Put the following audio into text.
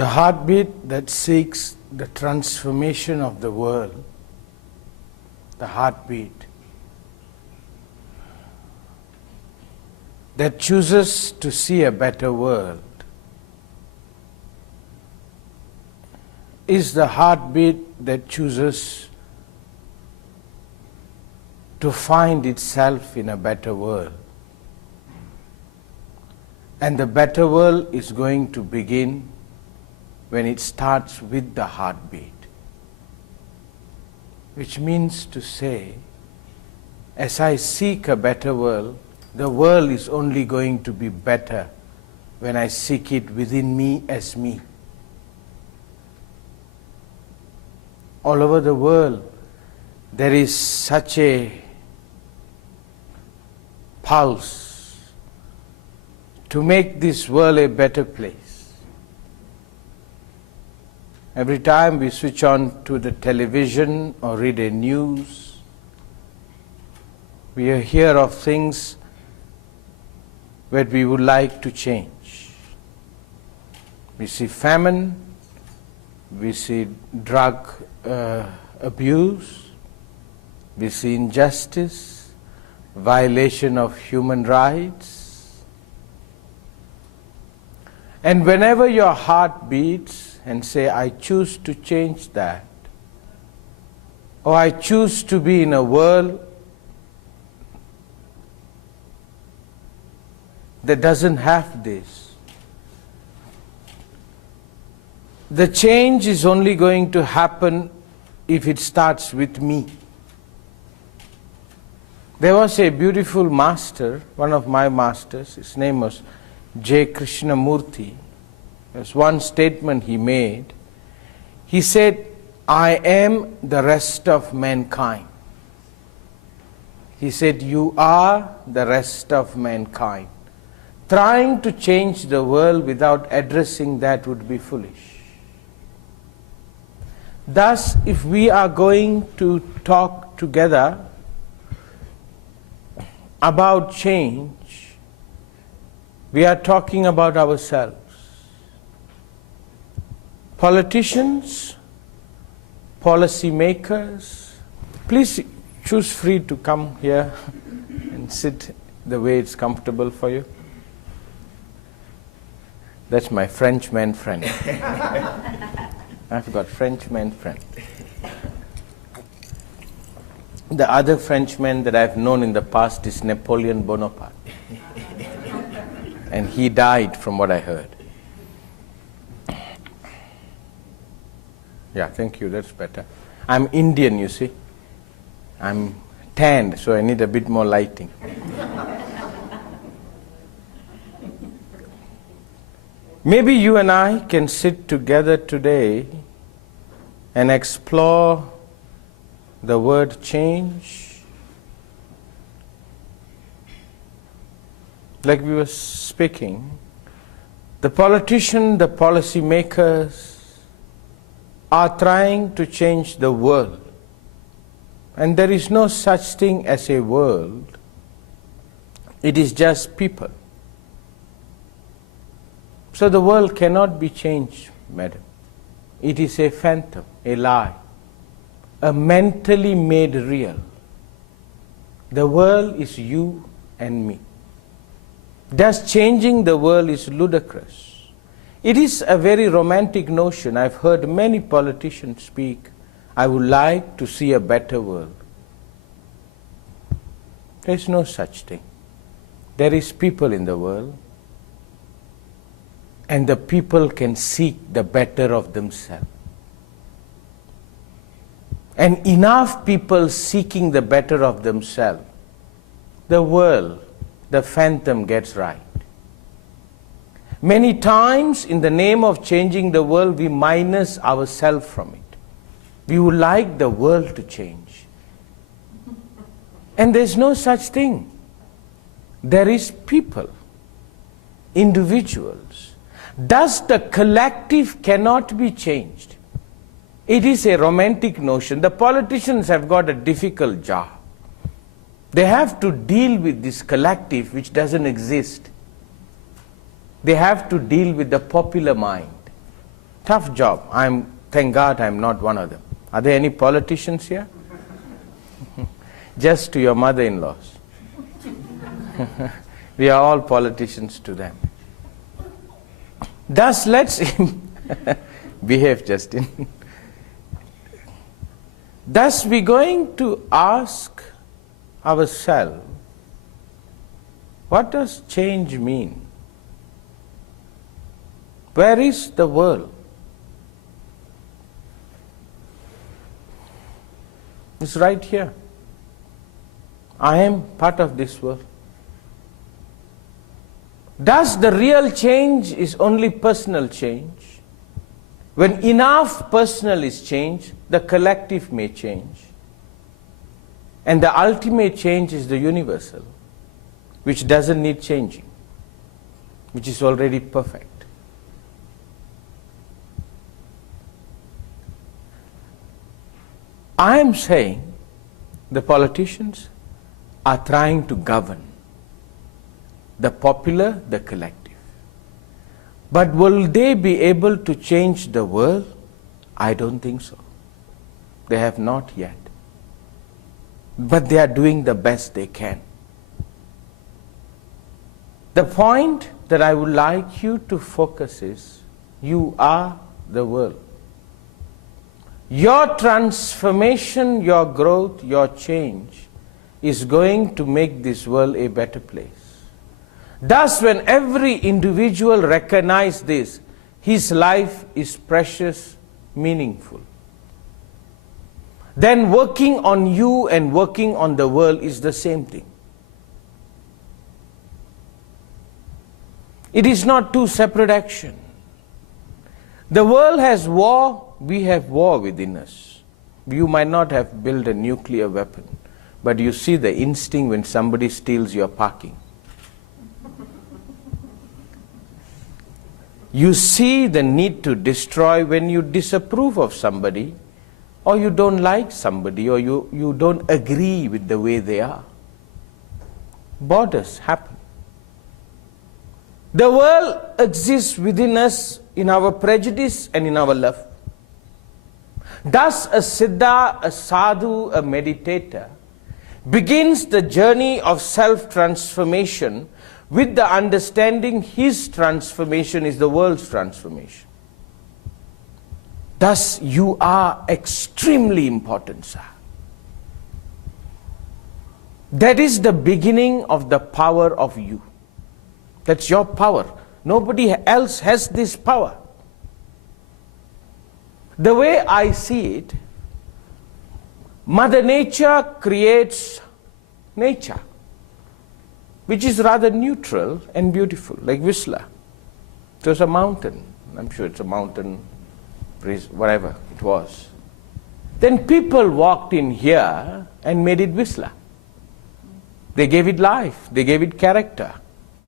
The heartbeat that seeks the transformation of the world, the heartbeat that chooses to see a better world, is the heartbeat that chooses to find itself in a better world. And the better world is going to begin when it starts with the heartbeat. Which means to say, as I seek a better world, the world is only going to be better when I seek it within me as me. All over the world, there is such a pulse to make this world a better place. Every time we switch on to the television or read a news, we hear of things that we would like to change. We see famine, we see drug abuse, we see injustice, violation of human rights. And whenever your heart beats and say, I choose to change that, or I choose to be in a world that doesn't have this, the change is only going to happen if it starts with me. There was a beautiful master, one of my masters, his name was Krishnamurti. There's one statement he made. He said, I am the rest of mankind. He said, you are the rest of mankind. Trying to change the world without addressing that would be foolish. Thus, if we are going to talk together about change, we are talking about ourselves. Politicians, policy makers, please choose free to come here and sit the way it's comfortable for you. That's my Frenchman friend. I've got Frenchman friend. The other Frenchman that I've known in the past is Napoleon Bonaparte. And he died, from what I heard. Yeah, thank you, that's better. I'm Indian, you see. I'm tanned, so I need a bit more lighting. Maybe you and I can sit together today and explore the word change. Like we were speaking, the politician, the policy makers are trying to change the world. And there is no such thing as a world. It is just people. So the world cannot be changed, madam. It is a phantom, a lie, a mentally made real. The world is you and me. Thus changing the world is ludicrous. It is a very romantic notion. I've heard many politicians speak, I would like to see a better world. There is no such thing. There is people in the world, and the people can seek the better of themselves. And enough people seeking the better of themselves, the world, the phantom gets right. Many times in the name of changing the world, we minus ourselves from it. We would like the world to change. And there's no such thing. There is people, individuals. Thus the collective cannot be changed. It is a romantic notion. The politicians have got a difficult job. They have to deal with this collective which doesn't exist. They have to deal with the popular mind. tough job. Thank God I'm not one of them. Are there any politicians here? Just to your mother-in-laws. We are all politicians to them. Thus, let's behave, Justin. Thus, we're going to ask ourselves, what does change mean? Where is the world? It's right here. I am part of this world. Thus, the real change is only personal change. When enough personal is changed, the collective may change. And the ultimate change is the universal, which doesn't need changing, which is already perfect. I am saying the politicians are trying to govern the popular, the collective. But will they be able to change the world? I don't think so. They have not yet. But they are doing the best they can. The point that I would like you to focus is, you are the world. Your transformation, your growth, your change is going to make this world a better place. Thus, when every individual recognizes this, his life is precious, meaningful. Then working on you and working on the world is the same thing. It is not two separate actions. The world has war, we have war within us. You might not have built a nuclear weapon, but you see the instinct when somebody steals your parking. You see the need to destroy when you disapprove of somebody, or you don't like somebody, or you don't agree with the way they are. Borders happen. The world exists within us in our prejudice and in our love. Thus, a siddha, a sadhu, a meditator begins the journey of self-transformation with the understanding his transformation is the world's transformation. Thus, you are extremely important, sir. That is the beginning of the power of you. That's your power. Nobody else has this power. The way I see it, Mother Nature creates nature, which is rather neutral and beautiful, like Whistler. It was a mountain. I'm sure it's a mountain, whatever it was. Then people walked in here and made it Whistler. They gave it life. They gave it character.